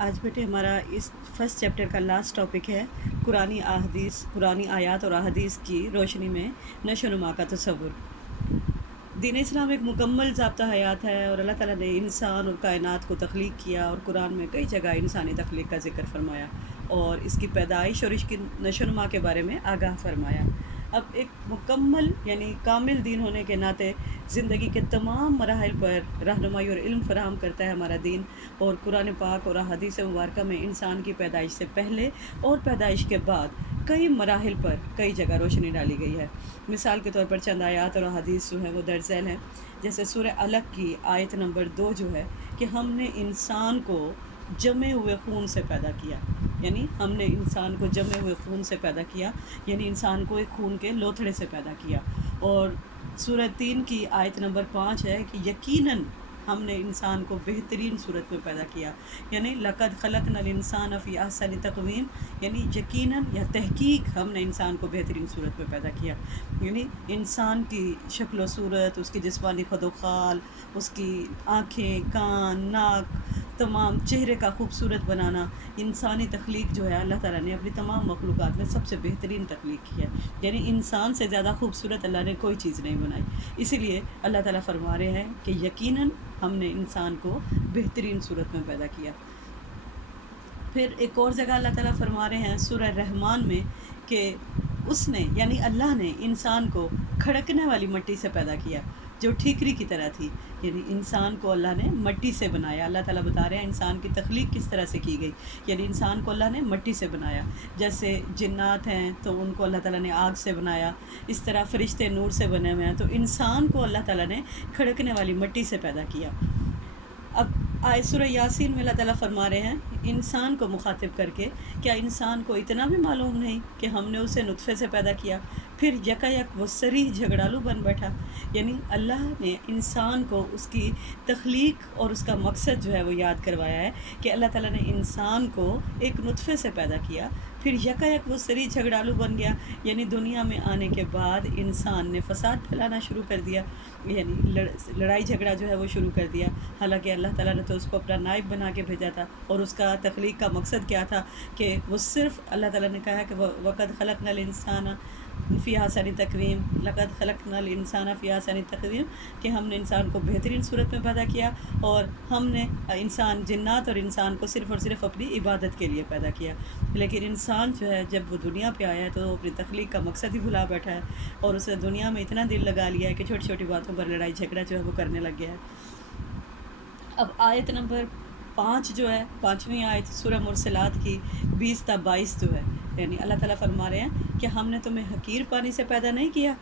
آج بیٹے ہمارا اس فرسٹ چیپٹر کا لاسٹ ٹاپک ہے قرآنی آیات اور احادیث کی روشنی میں نشو و نما کا تصور۔ دین اسلام ایک مکمل ضابطہ حیات ہے اور اللہ تعالیٰ نے انسان اور کائنات کو تخلیق کیا، اور قرآن میں کئی جگہ انسانی تخلیق کا ذکر فرمایا اور اس کی پیدائش اور اس کی نشو و نما کے بارے میں آگاہ فرمایا۔ اب ایک مکمل یعنی کامل دین ہونے کے ناطے زندگی کے تمام مراحل پر رہنمائی اور علم فراہم کرتا ہے ہمارا دین، اور قرآن پاک اور احادیث مبارکہ میں انسان کی پیدائش سے پہلے اور پیدائش کے بعد کئی مراحل پر کئی جگہ روشنی ڈالی گئی ہے۔ مثال کے طور پر چند آیات اور احادیث جو ہے وہ درج ذیل ہیں، جیسے سورہ علق کی آیت نمبر 2 جو ہے کہ ہم نے انسان کو جمے ہوئے خون سے پیدا کیا، یعنی ہم نے انسان کو جمے ہوئے خون سے پیدا کیا، یعنی انسان کو ایک خون کے لوتھڑے سے پیدا کیا۔ اور سورہ 3 کی آیت نمبر 5 ہے کہ یقیناً ہم نے انسان کو بہترین صورت میں پیدا کیا، یعنی لقد خلقنا الانسان فی احسن تقویم، یعنی یقیناً یا تحقیق ہم نے انسان کو بہترین صورت میں پیدا کیا، یعنی انسان کی شکل و صورت، اس کی جسمانی خد و خال، اس کی آنکھیں، کان، ناک، تمام چہرے کا خوبصورت بنانا، انسانی تخلیق جو ہے اللہ تعالیٰ نے اپنی تمام مخلوقات میں سب سے بہترین تخلیق کی ہے، یعنی انسان سے زیادہ خوبصورت اللہ نے کوئی چیز نہیں بنائی۔ اسی لیے اللہ تعالیٰ فرما رہے ہیں کہ یقیناً ہم نے انسان کو بہترین صورت میں پیدا کیا۔ پھر ایک اور جگہ اللہ تعالیٰ فرما رہے ہیں سورہ رحمان میں کہ اس نے یعنی اللہ نے انسان کو کھڑکنے والی مٹی سے پیدا کیا جو ٹھیکری کی طرح تھی، یعنی انسان کو اللہ نے مٹی سے بنایا۔ اللہ تعالیٰ بتا رہے ہیں انسان کی تخلیق کس طرح سے کی گئی، یعنی انسان کو اللہ نے مٹی سے بنایا۔ جیسے جنات ہیں تو ان کو اللہ تعالیٰ نے آگ سے بنایا، اس طرح فرشتے نور سے بنے ہوئے ہیں، تو انسان کو اللہ تعالیٰ نے کھڑکنے والی مٹی سے پیدا کیا۔ اب آیت سورہ یاسین میں اللہ تعالیٰ فرما رہے ہیں انسان کو مخاطب کر کے، کیا انسان کو اتنا بھی معلوم نہیں کہ ہم نے اسے نطفے سے پیدا کیا، پھر یکایک وہ صریح جھگڑالو بن بیٹھا۔ یعنی اللہ نے انسان کو اس کی تخلیق اور اس کا مقصد جو ہے وہ یاد کروایا ہے کہ اللہ تعالیٰ نے انسان کو ایک نطفے سے پیدا کیا، پھر یکایک وہ صریح جھگڑالو بن گیا، یعنی دنیا میں آنے کے بعد انسان نے فساد پھیلانا شروع کر دیا، یعنی لڑائی جھگڑا جو ہے وہ شروع کر دیا۔ حالانکہ اللہ تعالیٰ نے تو اس کو اپنا نائب بنا کے بھیجا تھا، اور اس کا تخلیق کا مقصد کیا تھا کہ وہ صرف اللہ تعالیٰ نے کہا کہ وَقَدْ خَلَقْنَا الْإِنسَانَ فِي أَحْسَنِ تَقْوِيمٍ، لَقَدْ خَلَقْنَا الْإِنسَانَ فِي أَحْسَنِ تَقْوِيمٍ، کہ ہم نے انسان کو بہترین صورت میں پیدا کیا، اور ہم نے جنات اور انسان کو صرف اور صرف اپنی عبادت کے لیے پیدا کیا۔ لیکن انسان جو ہے جب وہ دنیا پہ آیا ہے تو وہ اپنی تخلیق کا مقصد ہی بھلا بیٹھا ہے، اور اسے دنیا میں اتنا دل لگا لیا ہے کہ چھوٹی چھوٹی باتوں پر لڑائی جھگڑا جو ہے وہ کرنے لگ گیا ہے۔ اب آیت نمبر 5 جو ہے، 5ویں آیت سورہ مرسلات کی 20 تا 22 جو ہے، یعنی اللہ تعالیٰ فرما رہے ہیں کہ ہم نے تمہیں حقیر پانی سے پیدا نہیں کیا،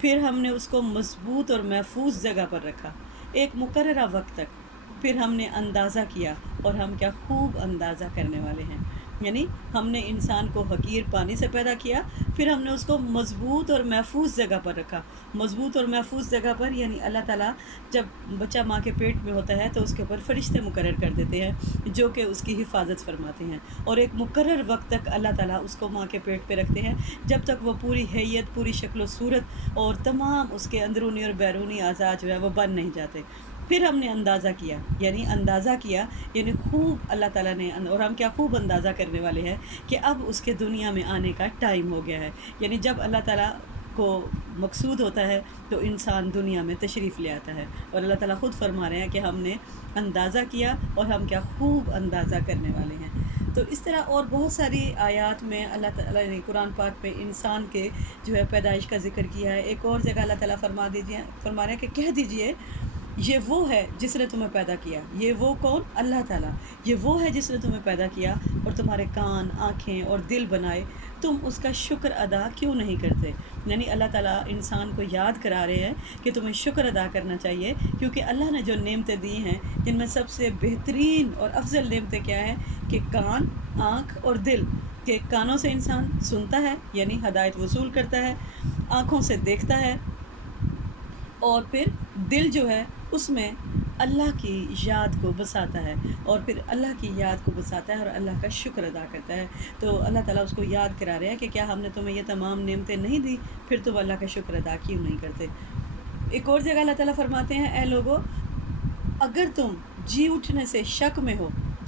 پھر ہم نے اس کو مضبوط اور محفوظ جگہ پر رکھا ایک مقررہ وقت تک، پھر ہم نے اندازہ کیا اور ہم کیا خوب اندازہ کرنے والے ہیں۔ یعنی ہم نے انسان کو حقیر پانی سے پیدا کیا، پھر ہم نے اس کو مضبوط اور محفوظ جگہ پر رکھا۔ مضبوط اور محفوظ جگہ پر یعنی اللہ تعالیٰ جب بچہ ماں کے پیٹ میں ہوتا ہے تو اس کے اوپر فرشتے مقرر کر دیتے ہیں جو کہ اس کی حفاظت فرماتے ہیں، اور ایک مقرر وقت تک اللہ تعالیٰ اس کو ماں کے پیٹ پہ رکھتے ہیں جب تک وہ پوری حیت، پوری شکل و صورت اور تمام اس کے اندرونی اور بیرونی اعضاء جو ہے وہ بن نہیں جاتے۔ پھر ہم نے اندازہ کیا، یعنی خوب اللہ تعالیٰ نے، اور ہم کیا خوب اندازہ کرنے والے ہیں کہ اب اس کے دنیا میں آنے کا ٹائم ہو گیا ہے۔ یعنی جب اللہ تعالیٰ کو مقصود ہوتا ہے تو انسان دنیا میں تشریف لے آتا ہے، اور اللہ تعالیٰ خود فرما رہے ہیں کہ ہم نے اندازہ کیا اور ہم کیا خوب اندازہ کرنے والے ہیں۔ تو اس طرح اور بہت ساری آیات میں اللہ تعالیٰ نے قرآن پاک میں انسان کے جو ہے پیدائش کا ذکر کیا ہے۔ ایک اور جگہ اللہ تعالیٰ فرما رہے ہیں کہ کہہ دیجئے یہ وہ ہے جس نے تمہیں پیدا کیا۔ یہ وہ کون؟ اللہ تعالیٰ۔ یہ وہ ہے جس نے تمہیں پیدا کیا اور تمہارے کان، آنکھیں اور دل بنائے، تم اس کا شکر ادا کیوں نہیں کرتے؟ یعنی اللہ تعالیٰ انسان کو یاد کرا رہے ہیں کہ تمہیں شکر ادا کرنا چاہیے، کیونکہ اللہ نے جو نعمتیں دی ہیں جن میں سب سے بہترین اور افضل نعمتیں کیا ہیں کہ کان، آنکھ اور دل، کہ کانوں سے انسان سنتا ہے یعنی ہدایت وصول کرتا ہے، آنکھوں سے دیکھتا ہے، اور پھر دل جو ہے اس میں اللہ کی یاد کو بساتا ہے، اور پھر اللہ کی یاد کو بساتا ہے اور اللہ کا شکر ادا کرتا ہے۔ تو اللہ تعالیٰ اس کو یاد کرا رہے ہیں کہ کیا ہم نے تمہیں یہ تمام نعمتیں نہیں دی، پھر تم اللہ کا شکر ادا کیوں نہیں کرتے؟ ایک اور جگہ اللہ تعالیٰ فرماتے ہیں اے لوگو، اگر تم جی اٹھنے سے شک میں ہو